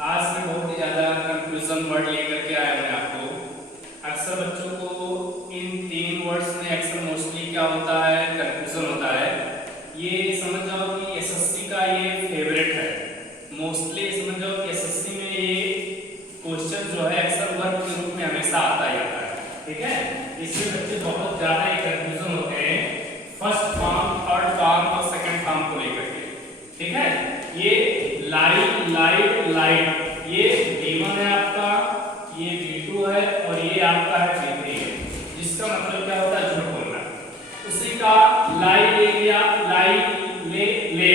आज मैं बहुत ही ज़्यादा कंफ्यूजन वर्ड लेकर के आया हूँ आपको। अक्सर बच्चों को इन तीन वर्ड्स में अक्सर मोस्टली क्या होता है, कंफ्यूजन होता है। ये समझ जाओ कि एसएससी का ये फेवरेट है। मोस्टली समझ जाओ कि एसएससी में ये क्वेश्चन जो है अक्सर वर्ग के रूप में हमेशा आता ही आता है। ठीक है, इसमें बच्चे बहुत ज़्यादा ये कंफ्यूजन होते हैं फर्स्ट फॉर्म, थर्ड फॉर्म और सेकंड फॉर्म को लेकर के। ठीक है, ये लाइट लाइट लाइट, ये V1 है आपका, ये V2 है और ये आपका है V3 है, जिसका मतलब क्या होता है, झूठ बोलना। उसी का लाई ले लिया, लाई ले ले,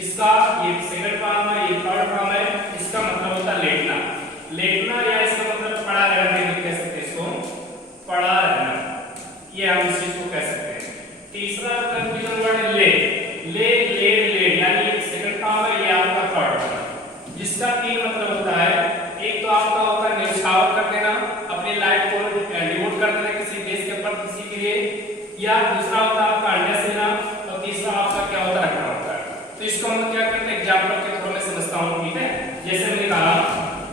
इसका ये सेकंड फॉर्म है, ये थर्ड फॉर्म है, इसका मतलब होता है लेटना। लेटना या इसका मतलब पड़ा रहना, कह सकते हैं इसको पड़ा रहना, ये हम इस चीज को कह सकते हैं। तीसरा कंफ्यूजन वर्ड है ले ले ले ले, यानी सेकंड फॉर्म है, ये आपका थर्ड फॉर्म, जिसका तीन मतलब होता है। एक तो आपका होता है न्यौछावर कर देना, अपनी लाइफ को डिवोट कर देना किसी देश के ऊपर, किसी के लिए, या दूसरा होता है आपका अंडा सेना, और तीसरा आपका क्या होता है, रखना होता है। तो इसको हम क्या करते हैं, एग्जांपल के थ्रू में समझता हूं। ठीक है, जैसे मैंने कहा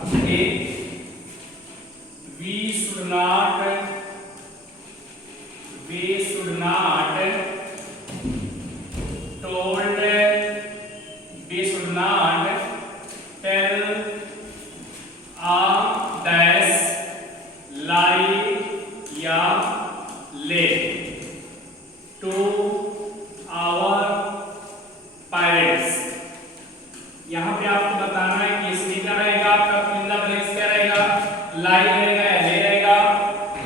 कि we should not told, we should not tell a dash lie या ले to our parents। यहाँ पे आपको बताना है कि इसमें क्या रहेगा, आपका फिल द ब्लैंक्स क्या रहेगा, लाई रहेगा या ले रहेगा।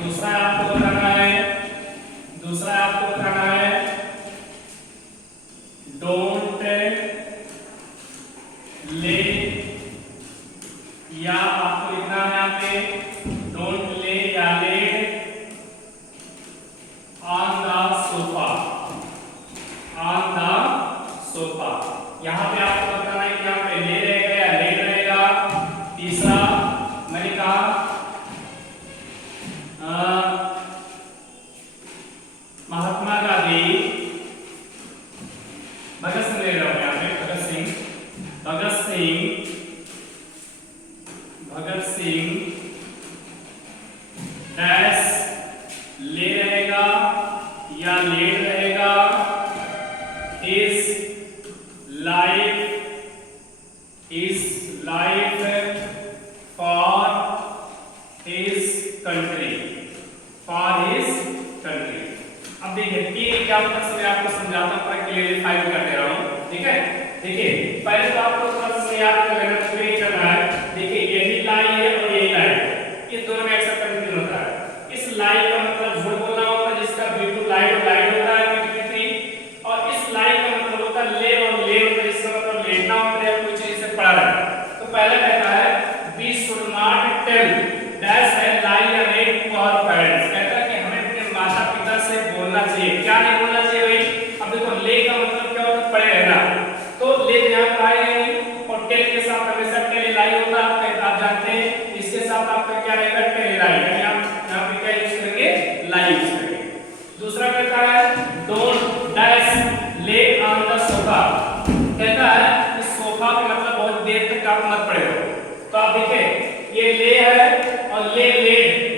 दूसरा आपको बताना है, डोंट ले, या आपको लिखना है यहाँ पे डोंट ले या ले on the sofa, on the sofa. यहाँ पे आपको बताना है कि यहाँ पे ले रहेगा या ले रहेगा। तीसरा मैंने कहा महात्मा गांधी, भगत सिंह ले रहा हूं यहाँ पे, भगत सिंह डैश ले रहेगा या ले रहेगा is life for his country, अब देखिए तीन एग्जांपल से मैं आपको समझाता हूं, पर क्लियरिफाई कर दे रहा हूं। ठीक है, देखिए पहले तो आपको थोड़ा सा याद कर लेना, फिर ही करना है। देखिए यही लाई है और यही लाई है, ये दोनों में अक्सर कंफ्यूजन होता है। इस लाई का मतलब झूठ बोलना होता है, जिसका V2 लाइट और लाइट होता है, V3, और इस लाई का मतलब होता है ले और ले होता है, जिसका मतलब लेटना होता है, कोई चीज से पड़ा रहना। तो पहला कहता है we should not tell dash है लाई या ले to our parents, कहता है कि हमें अपने माता पिता से बोलना चाहिए। क्या नहीं बोलना चाहिए भाई, अब देखो ले का मतलब क्या होता है, पड़े रहना, तो ले यहाँ पर आएगा नहीं, और टेल के साथ हमेशा टेल लाई होता है, आप जानते हैं। इसके साथ आपका क्या रहेगा, टेल लाई, यानी आप यहाँ पे क्या यूज करेंगे, लाई यूज करेंगे। दूसरा कहता है डोंट डैश ले ऑन द सोफा, कहता है इस सोफा पे मतलब बहुत देर तक आप मत पड़े रहो। तो आप देखें ये ले है और ले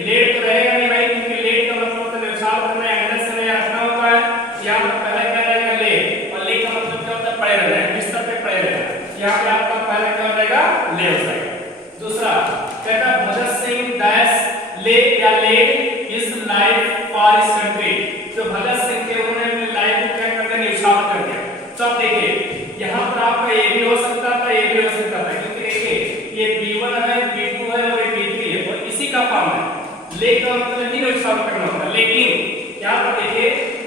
तो रहेगा नहीं भाई, क्योंकि ले का मतलब होता है व्यवसाय करना है, अंदर से नहीं रखना होता है। यहाँ पर पहले क्या रहेगा ले, और ले का मतलब क्या होता है, पड़े रहना है, बिस्तर पे पड़े रहना। यहाँ पे आपका पहला क्या हो जाएगा, ले हो जाएगा। दूसरा कहता है भगत सिंह डैश ले या ले is life for his country, जो भगत सिंह थे उन्होंने अपनी लाइफ को क्या कर दिया, न्यौछावर कर दिया। तो अब देखिए यहाँ पर आपका ये भी हो सकता था, ये भी हो सकता था, क्योंकि देखिए ये V1 है, V2 है और ये V3 है, और इसी का फॉर्म है। ले का मतलब ही न्यौछावर करना होता है, लेकिन यहाँ पर देखिए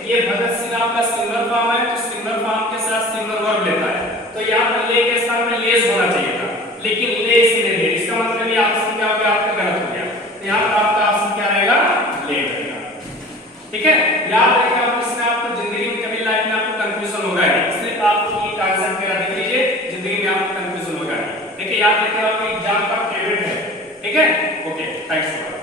ये भगत सिंह आपका सिंगुलर फॉर्म है, तो सिंगुलर फॉर्म के साथ सिंगुलर वर्ब लेता है, तो यहाँ पर ले के स्थान में लेस होना चाहिए था, लेकिन ले इसलिए ले, इसका मतलब ये ऑप्शन क्या हो गया, आपका गलत हो गया। तो यहाँ पर आपका ऑप्शन क्या रहेगा, ले रहेगा। ठीक है, याद रखिए आप, इसमें आपको जिंदगी में कभी लाइफ में आपको कंफ्यूजन होगा नहीं, इसलिए आपको ये कॉन्सेप्ट मेरा देख लीजिए, जिंदगी में आपको कंफ्यूजन होगा नहीं। देखिए याद रखिए आपका एग्जाम का फेवरेट है। ठीक है, ओके, थैंक्स।